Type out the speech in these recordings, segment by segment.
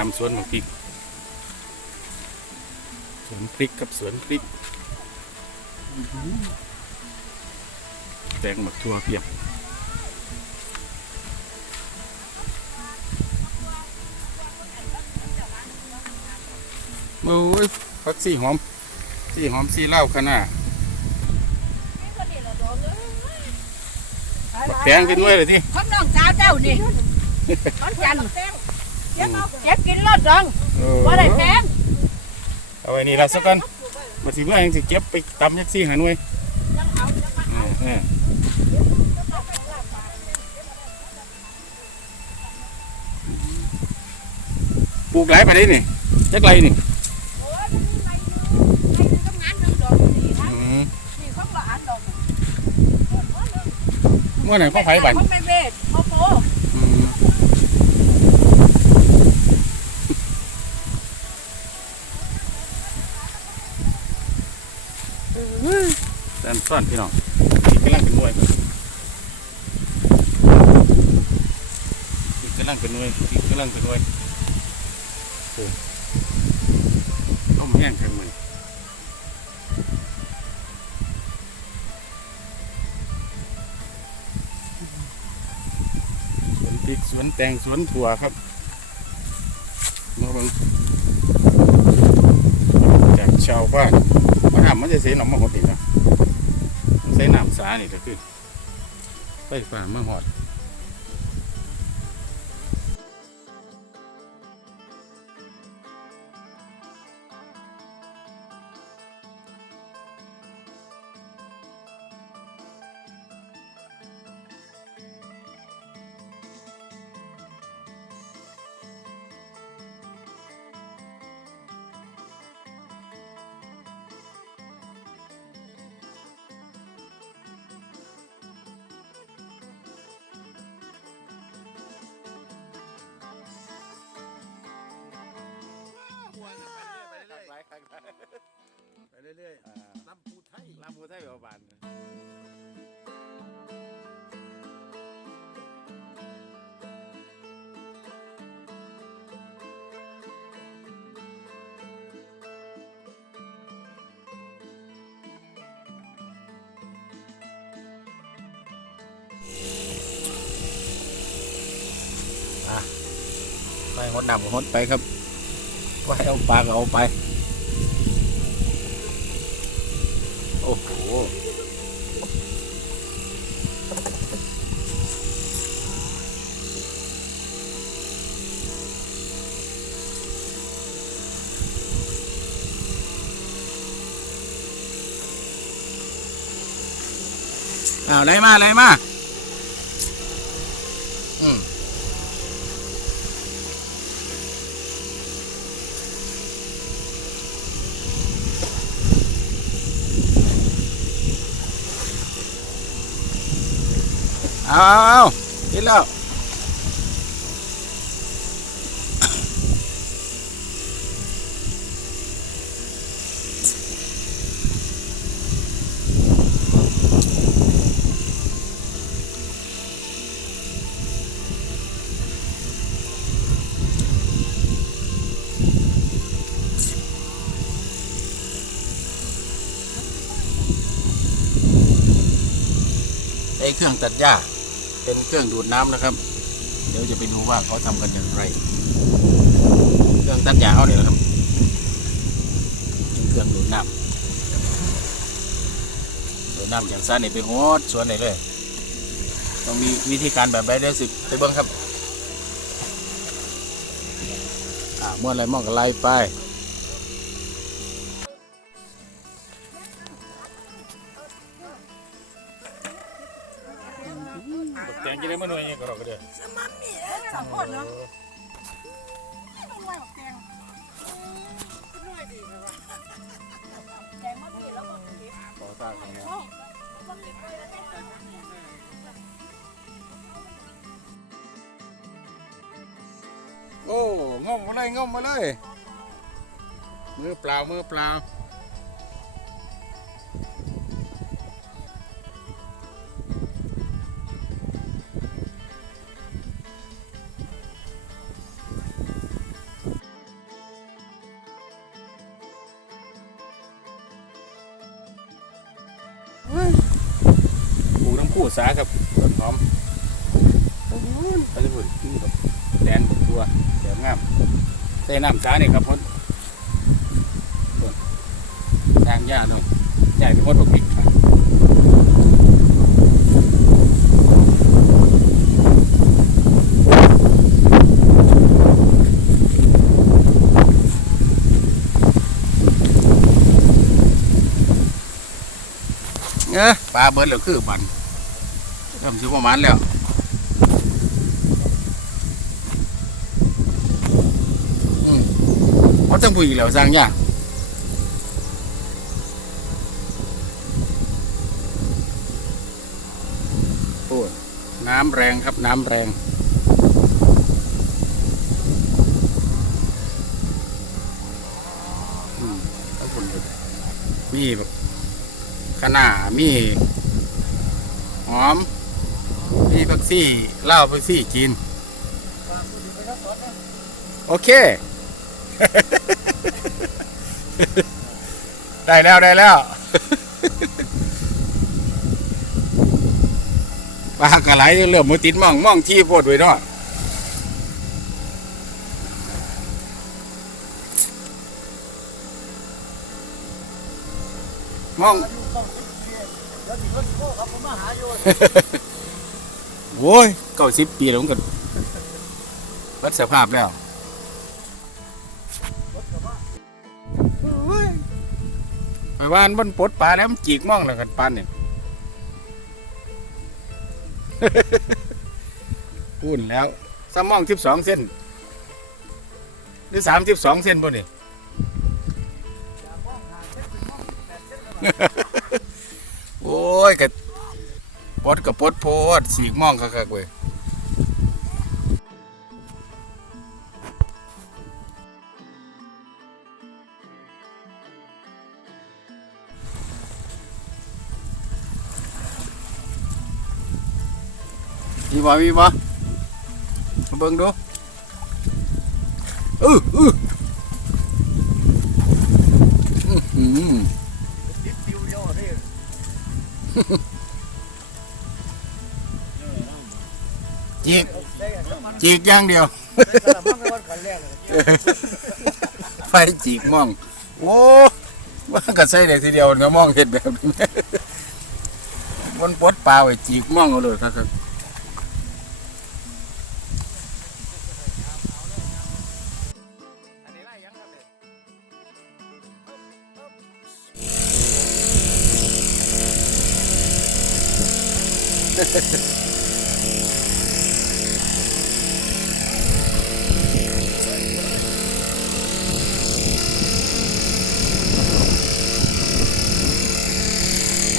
ามสวนหมกพริก สวนพริกกับสวนพริก แตงหมักทั่วเพียบโอ้ยผักสี่หอมสี่หอมสี่เหล้าขนาดบักแตงเป็นด้วยเลยที่ของน้องสาวเจ้านี่มันจันทร์ เก็บกินรถดองเออบ่ได้แพงเอาไว้นี่ละสักกันมาสิเมื่อยังสิเก็บไปตำยักซี่หาหน่วยเออเออปลูกหลายไปได้นี่ยักไรนี่โอ้ยมันมีไม้อยู่ไม้ทำงานดอกนี่นะอืมนี่ของละอันดอกเมื่อไหร่พ่อไผ่บันของไม่เวท ซ่อนพี่น้องนี่กำลังเป็นหน่วยนี่กำลังเป็นหน่วยนี่กำลังเป็นหน่วยโอ้ต้มแห้งครับมันสวนพริกสวนแตงสวนถั่วครับมาบังจากชาวบ้านมาทำมันจะเสียหนองมาหดอีกนะ ใส่น้ำสานี่ก็คือไฟฟ้ามาหอด เรื่อยๆลำพูไทย ลำพูไทยเอาบานไปหดน้ำก็หดไปครับว่าให้เอาปลาก็เอาไป อ้โหอ้าวไหนมาไหนมา เอาเอาเอากินแล้วไอ้เครื่องตัดหญ้า เป็นเครื่องดูดน้ำนะครับ เดี๋ยวจะไปดูว่าเขาทำกันอย่างไร เครื่องตัดหญ้าเขาเนี่ยนะครับเครื่องดูดน้ำดูดน้ำอย่างซ่านี่ไปโหดสวนไหนเลยต้องมีวิธีการแบบไรเดี๋ยวสิไปเบิ้งครับอ่าเมื่อไรมองก็ไล่ไป งมมาเลยงมมาเลย มือเปล่ามือเปล่าปลูกน้ำคู่สากับต้นหอม โอ้โหไปญี่ปุ่นนี่แบบแดนบุกตัวแดนงามใส่น้ำสาเนี่ยครับพ่นต้นยางหญ้าหน่อยใหญ่เป็นพ่นบกพริกครับปลาเบิดแล้วคือมันเริ่มสิประมาณแล้ว อืม เขาต้งพูดอีกแล้วสร้างยากโอ้ยน้ำแรงครับน้ำแรง มีแบบขนามีหอม มีบักซี่เหล้าบักซี่กิน โอเค ได้แล้วได้แล้วปลากระไหลเริ่มมือติดมองมองที่โพดไว้เนาะมองโว้ยเก้าสิบปีแล้วมันก็วัดสภาพแล้ว ไปบ้านบนปลดปลาแล้วมันจีกม่องแล้วกันปานเนี่ยพูนแล้วสามม่องสิบสองเส้น หรือสามสิบสองเส้นบ่นี่โอ้ยกับปดกับปดโพดสีกม่องคักๆเว้ย มีบ่มีบ่มาเบิ่งดูอื้ออื้ออื้อหือจีกจีกอย่างเดียวไฟจีกมอง โอ้ว่าก็ใส่ได้ทีเดียวก็มองเห็นแบบนี้มันปลดปลาไว้จีกมองเอาเลยครับ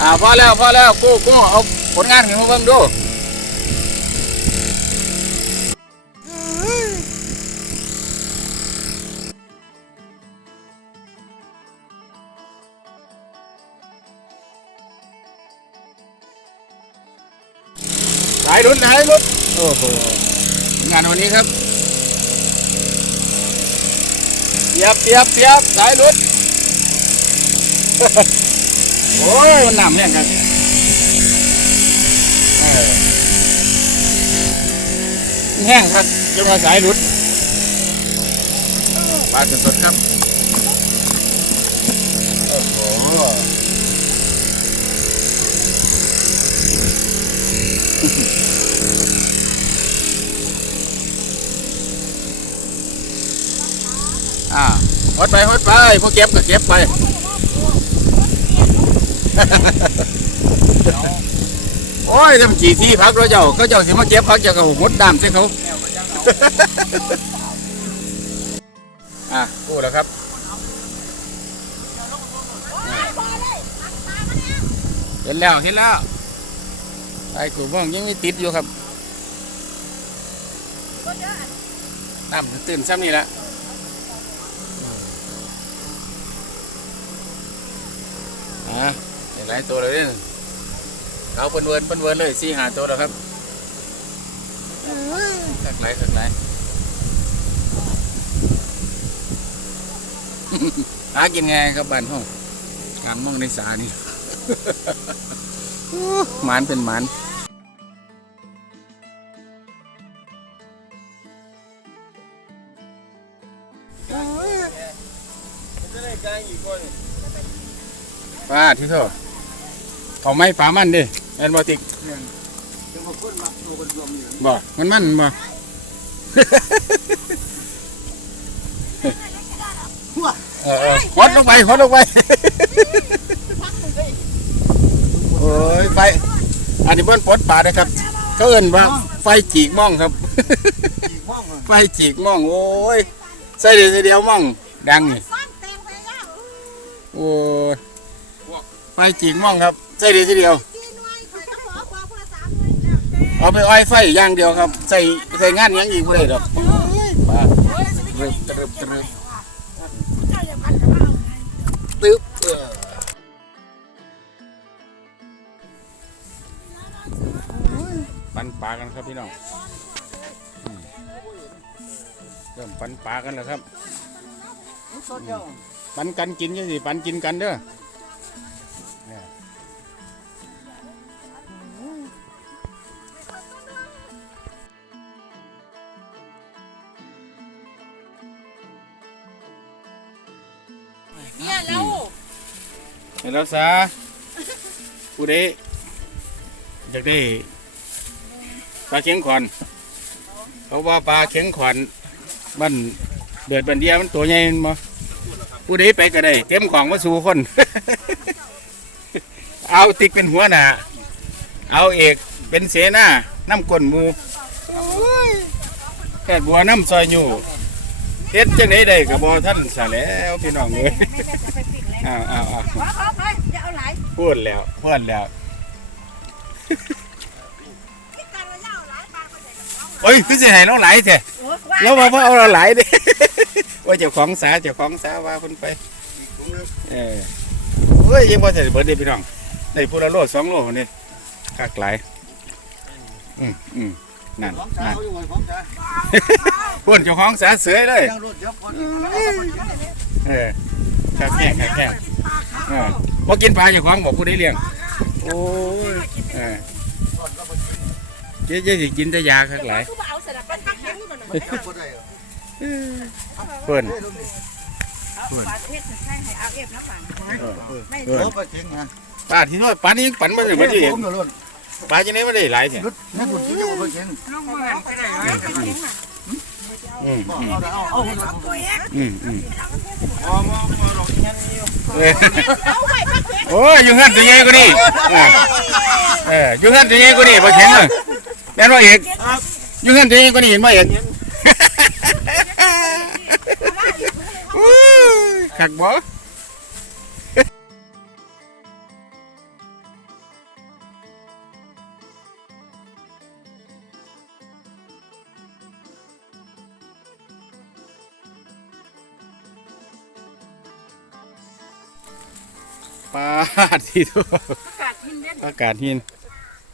อ่าพอแล้วพอแล้วกูกูเอาผลงานของมึงเบิ่งดูสายลุ้นสายลุ้นโอ้โหผลงานวันนี้ครับเปียบเปียบเปียบสายลุ้น โอ้ยมันหนำเนี่ยกันเออมันแห้งครับจนมาสายหลุดปลาสดๆครับโอ้โหอ่าหดไปหดไปพวกเก็บก็เก็บไป โอ้ยทำกี่ที่พักแล้วเจ้าก็เจ้าสิมาเก็บพักเจ้าก็หดดำใช่เขาอะกูแล้วครับเห็นแล้วเห็นแล้วไอ้กูบ้องยังไม่ติดอยู่ครับน้ำตื่นซ้ำนี่แหละอะ หลายตัวเลยเนี่ยเขาเป็นเวิรนเป็นเวิรนเลยสี่หาตัวแล้วครับขักไหลขักไหลหากินไงครับบ้านห้องกลางม่องในสานี่หมานเป็นหมานว้าที่เท่า เอาไม้ปลามันดิแอนบอติกบ่มันมันบ่เออเออหดลงไปหดลงไปโอ้ยไฟอันนี้เพิ่นปลดปลานะครับเขาเอิ้นว่าไฟจีกม่องครับ ไฟจีกม่องโอ้ยใส่เดียวใส่เดียวม่องดังนี่ซ่อนแตง ไปย่างโอ้ยไฟจีกม่องครับใส่เดียวใส่เดียวจีนไว้คอยก็ขอบอกคนละสามหน่วยแล้วแต่เอาไปอ้อยไฟอย่างเดียวครับ ใส่ใส่งานหยังอีกบ่ได้ดอกปลาตรึบตรึบตรึบเจ้าอย่าพันกับเอาไงตึ๊บเออปันปลากันครับพี่น้องอืมเริ่มปันปลากันแล้วครับปันกันกินยังสิปันกินกันเด้อ เนี่ยแล้วเห็นแล้วซะผู้ใดอยากได้ปลาเข็งขอนเขาว่าปลาเข็งขอนมันเดือดบันเดียมันตัวใหญ่แม่นบ่ผู้ใดไปก็ได้ เต็มของมาสู่คน เอาติ๊กเป็นหัวหน้าเอาเอกเป็นเสนาน้ำกลนหมูแค่บัวน้ำซอยอยู่ เฮ็ดจังไดได้กับบอท่านซะแล้วพี่น้องเอ้ยอ้าวอ้าวอ้าวขอขอไปอย่าเอาหลายพูดแล้วพูดแล้วคิดกันว่าอย่าเอาหลายปลาไปใส่กับเขาโอ้ยพี่สิให้น้องหลายแท้โอ้ยว่าแล้วมาเพื่อเอาเราหลายเด้ว่าเจ้าของสาเจ้าของสาว่าเพิ่นไปเออเฮ้ยยังบ่ใส่เบิดเด้พี่น้องได้พูละโลสองโลนี่คักหลายอืมอืม นั่นนั่นพูดเจ้าของสาเสือเลยเออคักแค่คักแค่เออบ่กินปลาเจ้าของบอกผู้ใดเลี้ยงโอ้ยเออเจ๊เจ๊สิกินแต่ยาคักหลายคือว่าเอาเสร็จแล้วเป็นพักเลี้ยงมันน่ะเพิ่นเอาปลาเทศใช่ให้เอาเอฟนะป่าไม่เพิ่นปลาที่น้อยปลานี่ยังปั่นมาเลยบ่ได้เห็น ปลาจังได๋บ่ได้หลายแท้ลงมือก็ได้ไม่เป็นเลี้ยงอะอืมตัวเองอืมอืมเออเอาไว้พักเลี้ยงโอ้ยอยู่เฮือนตัวใหญ่กว่านี้เออเอออยู่เฮือนตัวใหญ่กว่านี้บ่เห็นเลยแม่นบ่เอกอยู่เฮือนตัวใหญ่กว่านี้เห็นบ่เอกโอ้ยคักบ่ ปลาที่ตัวอากาศหินเด่นอากาศหิน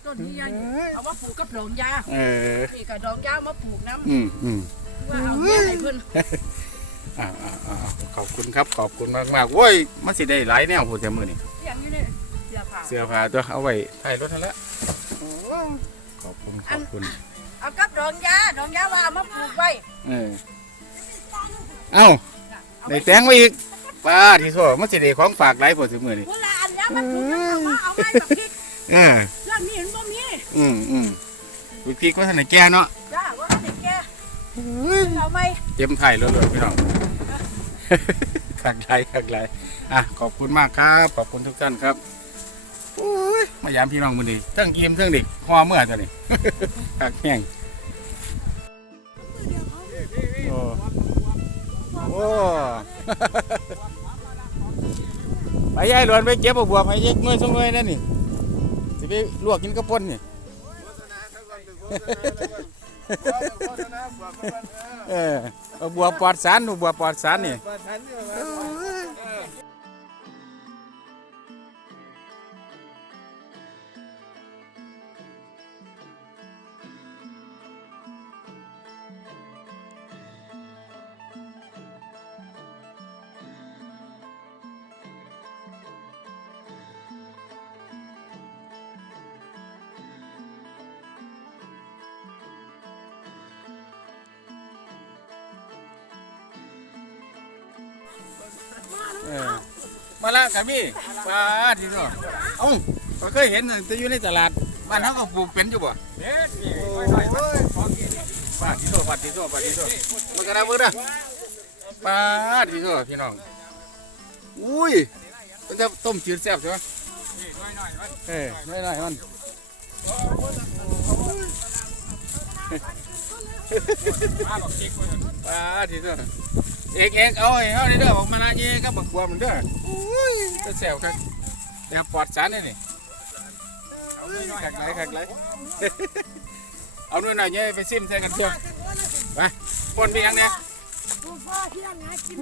ต้นนี้ยังเอามาปลูกกับดอกยาเออนี่กับดอกยามาปลูกน้อืมอืมำว่าเอาเนี่ยให้เพิ่นอ่าอ่าอ่าขอบคุณครับขอบคุณมากมากๆโอ้ยมันสิได้หลายแนวพูดแต่มือนี่อย่างนี้เนี่ยเสียผ้าเสื้อผ้าตัวเอาไว้ถ่ายรถนั่นแหละขอบคุณขอบคุณเอากับดอกยาดอกยาว่าเอามาปลูกไว้เออเอ้าได้แต่งไว้อีก ป้าที่โซ่มันสิได้ของฝากหลายพอสิมือนี่เวลาอันเนี้ยมันปลูกน้ำเอาเอาไว้กับพริกเออเรื่องนี้เห็นบ่มีอืมอืมวิธีก็ท่านไหนแก่เนาะจ้าว่าเด็กแกเอาไหมเต็มถ่ายรถเลยพี่น้อง ขักไรขักไรอะขอบคุณมากครับ ขอบคุณทุกท่านครับโอ้ยมายามพี่น้องมือดีทั้งอิ่มทั้งเด็กห่อเมื่อตัวนี้ ขักแห้งโอ้ โอ้ ไปยายหลวนไปเก็บเอาบัวไปเย็กเมื่อยสงเมื่อยนั่นนี่สิไปลวกกินกระป่นนี่เออเอบัวปลอดสารดูบัวปลอดสารนี่ เออมาละกับพี่ปลาที่ตัวเอ้าก็เคยเห็นแต่อยู่ในตลาดบ้านเขาก็ปลูกเป็นอยู่บ่เด็ดนี่ค่อยๆมาของกินนี่ปลาที่ตัวปลาที่ตัวปลาที่ตัวมันก็ได้เบิ่งนะปลาที่ตัวพี่น้องอุ้ยมันจะต้มจืดแซ่บใช่ไหมนี่น้อยๆมันเออไม่ได้มันมาบอกเช็คไว้เถอะปลาที่ตัว เอกเอกเอาให้เอาในเด้อบอกมาละยี่ก็บักขวมันเด้ออุ้ยจะแซ่บครับแต่ปลอดสารนี่นี่เอาน้อยขักไหลขักไหลเอาหน่อยหน่อยเนี่ยไปซิมใส่กันเชียวไปปนไปยังเนี่ยดูพ่อที่ยังไงกิน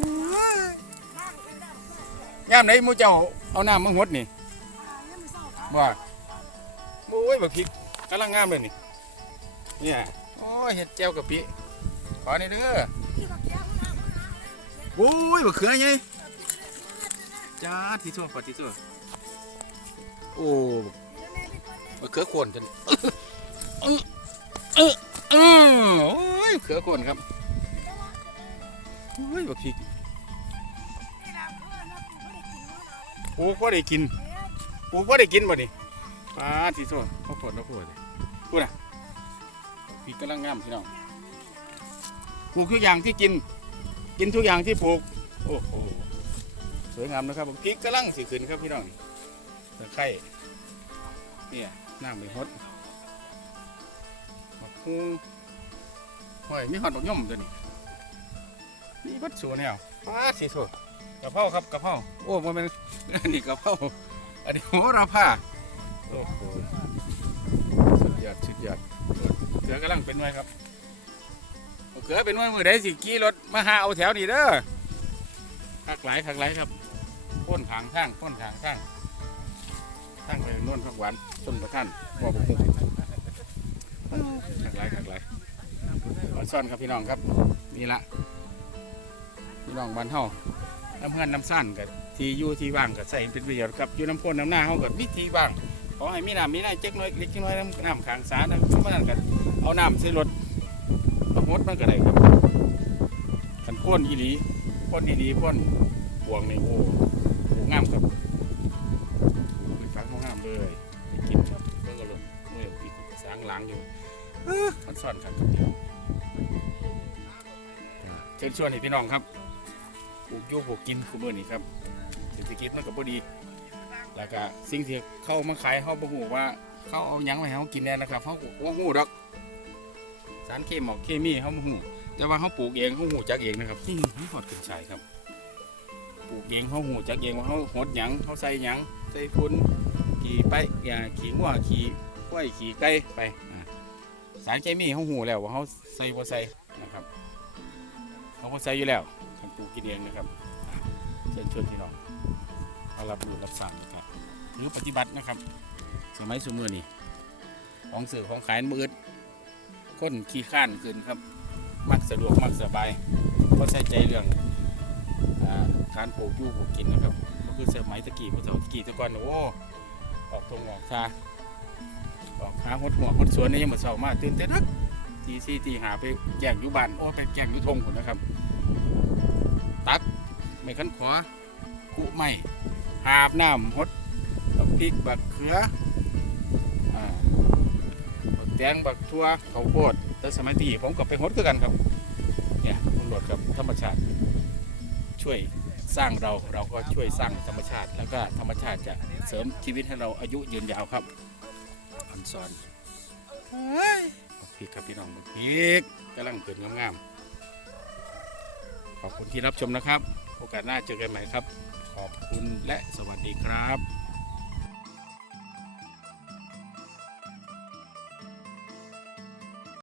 ย่ามไหนหมูเจ้าเอาน้ำมาหดนี่ยังไม่เศร้าว่าโอ้ยบักพริกกำลังงามเลยนี่เนี่ยโอ้ยเห็ดแจ่วกะปิขอนี่เด้อที่บักแก้วนะ โอ้ยบักเขือไงจ้าที่ชั่วปฏิชั่วโอ้บักเขือโคนจันเออเออเออโอ้ยเขือโคนครับโอ้ยบักพริกปลูกว่าได้กินปลูกว่าได้กินบ่นี่ปลาที่ตัวข้าวโพดข้าวโพดเลยพูดนะพริกกำลังงามพี่น้องปลูกทุกอย่างที่กิน กินทุกอย่างที่ปลูก โอ้โห สวยงามนะครับพริกกำลังสิขึ้นครับพี่น้องตะไคร้เนี่ยน้ำไม่ฮดบักฮูห้อยมีหอดบักย่อมตัวนี้นี่บัดสูแนวปาสิโถกะเพราครับกะเพราโอ้มันเป็นนนี้กะเพราอันนี้โหระพาโอ้โหสุดยอดสุดยอดเสือกำลังเป็นไว้ครับ เขือเป็นไว้มือใดสิขี่รถมาหาเอาแถวนี้เด้อคักหลายคักหลายครับพ้นทางทางพ้นทางทางทางไปโน่นพักหวานต้นประท่านบ่บุกมุกคักหลายคักหลายอ่อซ่อนครับพี่น้องครับนี่ละพี่น้องบ้านเฮาน้ำเพื่อนน้ำสั้นกับทีอยู่ที่ว่างกับใส่เป็นประโยชน์ครับอยู่น้ำพ่นน้ำหน้าเขากับวิธีว่างขอให้มีน้ำมีน้ำเจ๊กน้อยเล็กน้อยน้ำน้ำขางสาน้ำเมื่อนั้นกันเอาน้ำใส่รถ ดมันก็ได้ครับขันพ่นอีหลีพ่นอีหลีพ่นบวงในโอ้โหงามครับไปฟังเขางามเลยไปกินครับเพิ่งก็ลงเมื่อปีกสางล้างอยู่มันซ่อนครับครับพี่น้องเชิญชวนให้พี่น้องครับปลูกอยู่ปลูกกินคือเมื่อนี้ครับเศรษฐกิจมันก็บ่ดี แล้วก็สิ่งที่เข้ามาขายเขาบ่ฮู้ว่าเขาเอายังมาให้เขากินแน่นะครับเขาก็บ่ฮู้ดอการเคมีเคมีเขาบ่ฮู้แต่ว่าเขาปลูกเองเขาฮู้จักเองนะครับนี่ให้หอดขึ้นชายครับ ปลูกเองเขาฮู้จักเองว่าเขาหดหยังเขาใส่หยังใส่ฝุ่นขี่ไปอย่าขี่งัวขี่กล้วยขี่ไก่ไปสารเคมีเขาฮู้แล้วว่าเขาใส่บ่ใส่นะครับเขาบ่ใส่อยู่แล้วทำปลูกกินเองนะครับเชิญชวนพี่น้องมารับรู้รับสั่งนะครับหรือปฏิบัตินะครับ สมัยสมือนี่ของสื่อของขายมือด คนขี้ข้านขึ้นครับ มักสะดวกมักสบายก็ใส่ใจเรื่องการปลูกยู่ปลูกกินนะครับก็คือสมัยตะกี้พอเท่าตะกี้ตะก่อนโอ้ออกทงออกซาออกหาหดหัวหดสวนนี่ยังมาเศร้ามาตื่นเต้นนักทีสี่ทีหาไปแกงยูบานโอ้ไปแกงยูทงคนนะครับ ตัดไม่ขั้นขวากุไม่หาบน้ำหดบักพริกบักเขืออ่าบัก แตงบักทั่วข้าวโพดแต่สมัยที่ผมก็ไปหดคือกันครับเนี่ยคุณหลดกับธรรมชาติ ช่วยสร้างเราเราก็ช่วยสร้างธรรมชาติ แล้วก็ธรรมชาติจะเสริมชีวิตให้เราอายุยืนยาวครับอันซอนบักพริกครับพี่น้องพริกกำลังเกิดงามๆขอบคุณที่รับชมนะครับ โอกาสหน้าเจอกันใหม่ครับ ขอบคุณและสวัสดีครับ